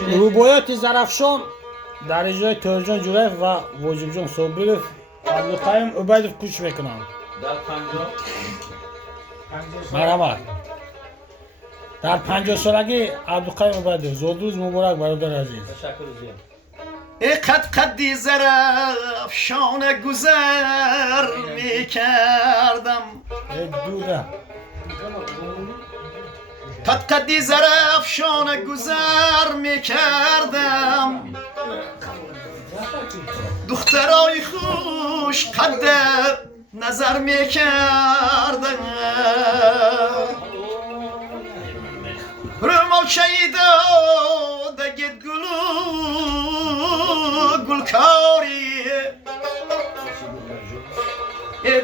رباعیات زرافشان در اجرای طاهرجان جوگیف و واجبجان صابرов عبدالقیوم عبیدov گوش میکنم. در 50 مرحبا. در 50 سالگی عبدالقیوم عبیدov زودروز مبارک برادر عزیز. تشکر زیاد. قدی زرافشان گذر میکردم دوده قدی زرافشان گذر میکردم دخترای خوش قد نظر میکردم رومال شیدا دگید گلکاری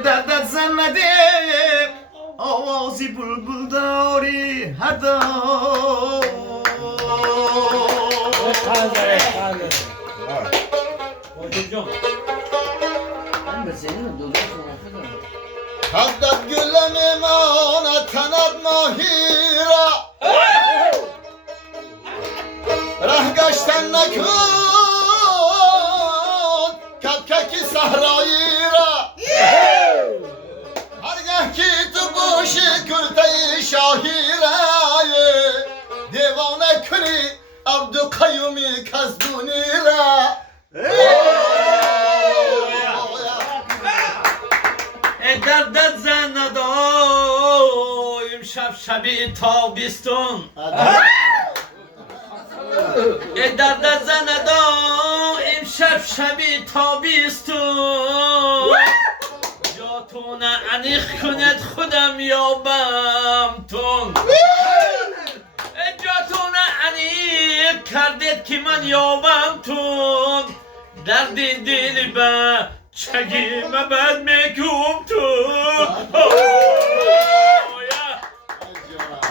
دردت زنده آوازی بلبل داری هدا واجبجان حدت گل میماند تند ماهی را ره گشتن نکن کپککی صحرایی را هرگه که تو باشی کرده شاهی را دیوانه کنی عبدالقیومی کزدونی را دردت زن ندایم شب شبی تابستون دردت زن ندایم شب شبی تابستون جاتون انیخ کند خودم یابم تون جاتون انیخ کردید که من یابم تون درد دل به چگیم بد میکوم تون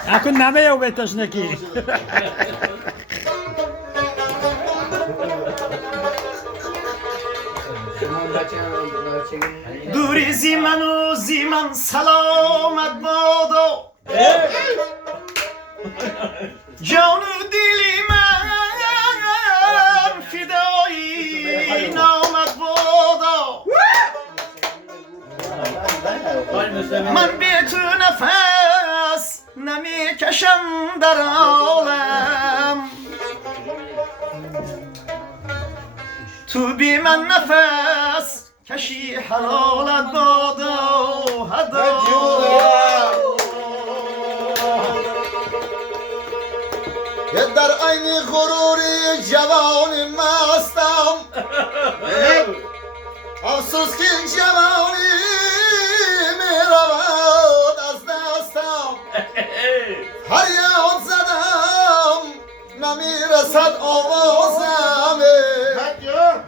اکن نمه یو بیتاش نکی دوری زیمن و زیمن سلامت بادا جان و دلی من فدایی نامت بادا من بی تو نفس نمی کشم در عالم تو بی من نفس کشی حلالت بادا هدا در عین غروری جوانی مستم افسوس که جوانی میرود از دستم هر یاد زدم نمیرسد آوازم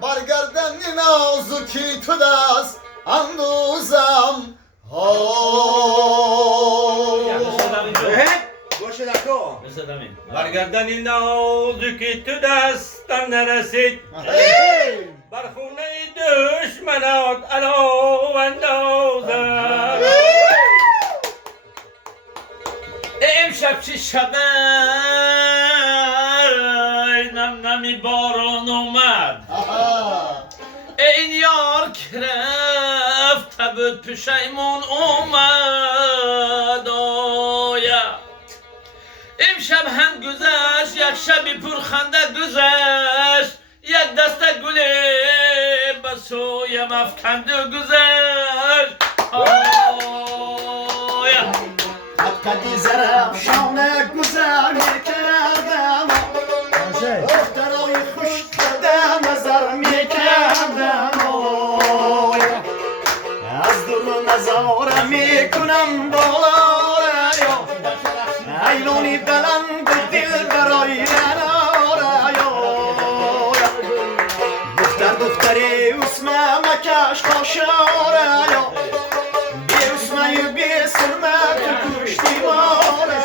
برگردن نازکی تو دست اندوزم برگردن نازکی تو دستم نرسید بر خونه دشمنات علاو اندازم امشب چه شبه نم نمی باران اومد این یار کرفت تبت پشیمون اومد آیا امشب هم گذشت یک شبی پرخنده گذشت یک دسته گل بسویم افکنده گذشت آیا قدی زرافشان گذر میکردم دخترای خوش قد نظر میکردم از دور نظاره میکنم بالا ایلونی بلند دل برای دختری اسمه مکش باشاره بی اسمه بی سرمه تو کشتی ماره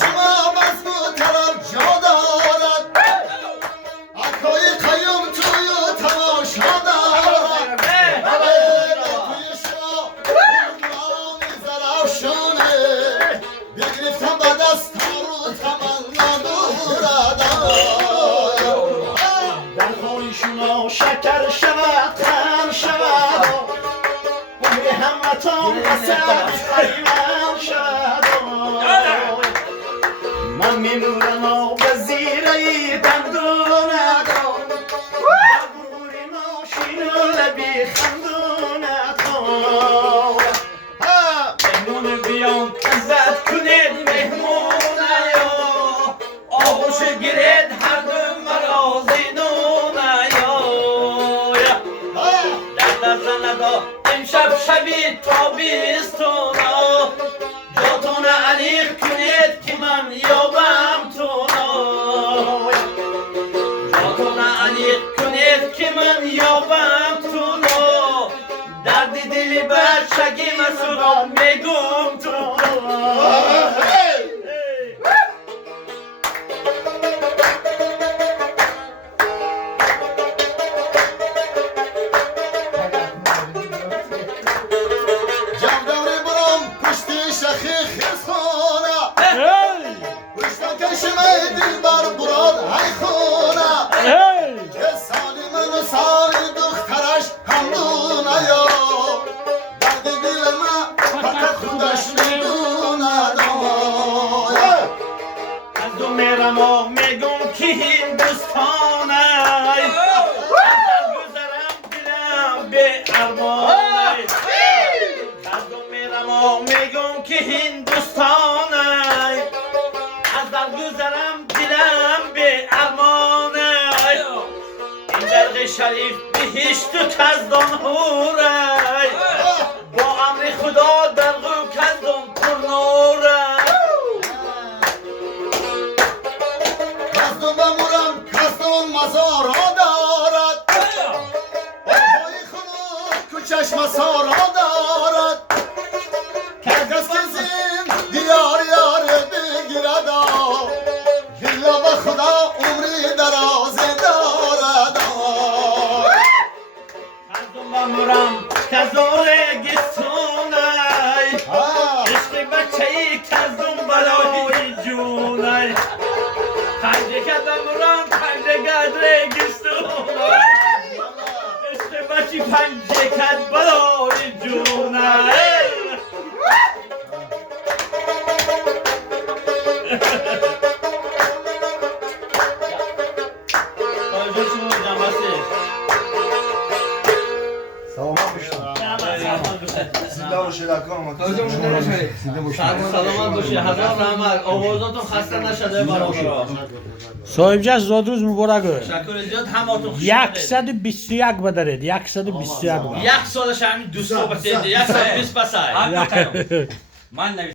شما مضبوط ترم جا دارد ما شکر شود خم شود عمری همتان رسد خیمم شود من میمونم به زیره دندونت بگوری ماشینو لبی خندونت مهمون بیان عزت کنید مهمون یا آغوش گرید هر دو مرا زینون یا در زنگا امشب شبی تابستونا جاتون علیق کنید که من یابم تونا جاتون علیق کنید که من یابم تونا درد دلی بچگی مسئولان میگم تونا جمداری برام پشتی شخی خیز خونه Hey! پشتا کشمه دل بر براد های خونه Hey! که سالی من و سالی دخترش همدونه یا درد دل من فقط خودش میدونه از دو میرم و میگم که هندوستانه گذرم دلم به ارمانه از دو میرم و میگم که هندوستانه از در گذرم دلم به ارمانه این درغ شریف بهشت و کزدان هوره با امر خدا درغ و کزدان پر نوره کسدون بمورم کسدون مزارا دارد آقای خود کوچش مسارا دارد کس کسیم دیار یار بگیرد گلا به خدا عمری درازی دارد کزدون بمورم کزدون رگستونه عشق بچه ای کزدون برای جونه پنجه کدمورم پنجه گد رگستونه عشق بچه پنجه کد برای جونه سلامت باشی هزار رحمت آوازاتون خسته نشده برادرها صاحبجاش زادروز مبارک شکر زیاد هماتون خوش 121 بدارید 121 یک سالش همین دوست صحبت یک سال 20 پسای من